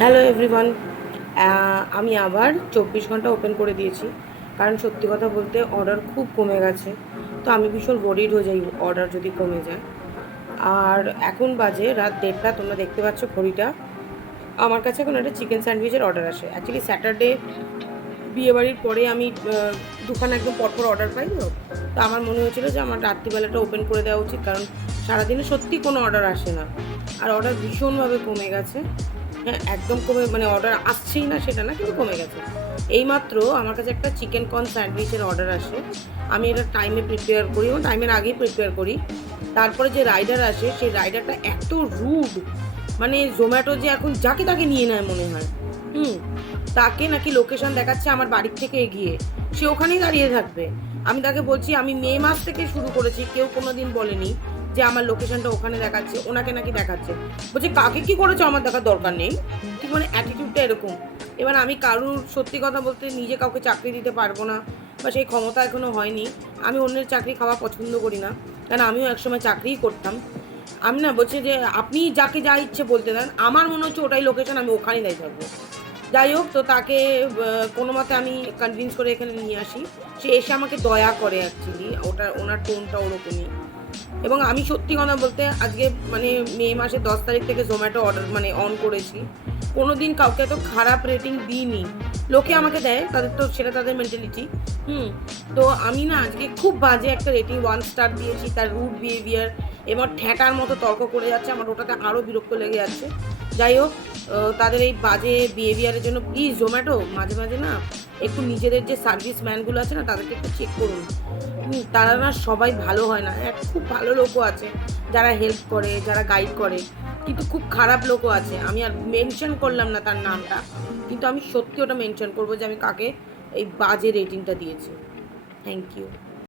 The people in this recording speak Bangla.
Hello everyone. আমি আবার 24 ঘন্টা ওপেন করে দিয়েছি, কারণ সত্যি কথা বলতে অর্ডার খুব কমে গেছে। তো আমি ভীষণ ওয়ারিড হয়ে যাই অর্ডার যদি কমে যায়। আর এখন বাজে রাত 1:30, তোমরা দেখতে পাচ্ছ ঘড়িটা। আমার কাছে এখন একটা চিকেন স্যান্ডউইচের অর্ডার আসে। অ্যাকচুয়ালি স্যাটারডে বিয়েবাড়ির পরে আমি দুখানা একদম পরপর অর্ডার পাই। তো আমার মনে হয়েছিল যে আমার রাত্রিবেলাটা ওপেন করে দেওয়া উচিত, কারণ সারাদিনে সত্যি কোনো অর্ডার আসে না। আর অর্ডার ভীষণভাবে কমে গেছে। হ্যাঁ, একদম কমে, মানে অর্ডার আসছেই না সেটা না, কিন্তু কমে গেছে। এইমাত্র আমার কাছে একটা চিকেন কর্ন স্যান্ডউইচের অর্ডার আসে। আমি এটা টাইমে প্রিপেয়ার করি এবং টাইমের আগেই প্রিপেয়ার করি। তারপরে যে রাইডার আসে সেই রাইডারটা এত রুড, মানে জোম্যাটো যে এখন যাকে তাকে নিয়ে নেয় মনে হয়। হুম তাকে নাকি লোকেশন দেখাচ্ছে আমার বাড়ির থেকে এগিয়ে, সে ওখানেই দাঁড়িয়ে থাকবে। আমি তাকে বলছি আমি মে মাস থেকে শুরু করেছি, কেউ কোনো দিন বলেনি যে আমার লোকেশনটা ওখানে দেখাচ্ছে, ওনাকে নাকি দেখাচ্ছে। বলছি কাকে কি করেছো আমার দেখার দরকার নেই। ঠিক, মানে অ্যাটিটিউডটা এরকম। এবার আমি কারুর, সত্যি কথা বলতে, নিজে কাউকে চাকরি দিতে পারবো না বা সেই ক্ষমতা এখনও হয়নি। আমি অন্যের চাকরি খাওয়া পছন্দ করি না, কারণ আমিও একসময় চাকরিই করতাম। আমি না বলছি যে আপনি যাকে যা ইচ্ছে বলতে দেন, আমার মনে হচ্ছে ওটাই লোকেশন, আমি ওখানেই দাঁড়িয়ে থাকবো। যাই হোক, তো তাকে কোনো মতে আমি কনভিন্স করে এখানে নিয়ে আসি। সে এসে আমাকে দয়া করে, অ্যাকচুয়ালি ওনার টোনটা ওরকমই। এবং আমি সত্যি কথা বলতে আজকে, মানে মে মাসের 10 তারিখ থেকে জোম্যাটো অর্ডার মানে অন করেছি। কোনো দিন কাউকে এত খারাপ রেটিং দিইনি। লোকে আমাকে দেয়, তাদের তো সেটা তাদের মেন্টালিটি। হুম তো আমি না আজকে খুব বাজে একটা রেটিং 1 স্টার দিয়েছি। তার রুড বিহেভিয়ার এবার ঠ্যাঁটার মতো তর্ক করে যাচ্ছে, আমার ওটাতে আরও বিরক্ত লেগে যাচ্ছে। যাই হোক, তাদের এই বাজে বিহেভিয়ারের জন্য প্লিজ জোম্যাটো মাঝে মাঝে না একটু নিজেদের যে সার্ভিস ম্যানগুলো আছে না, তাদেরকে একটু চেক করুন। তারা না সবাই ভালো হয় না। খুব ভালো লোকও আছে যারা হেল্প করে, যারা গাইড করে, কিন্তু খুব খারাপ লোকও আছে। আমি আর মেনশন করলাম না তার নামটা, কিন্তু আমি সত্যি ওটা মেনশন করবো যে আমি কাকে এই বাজে রেটিংটা দিয়েছি। Thank you.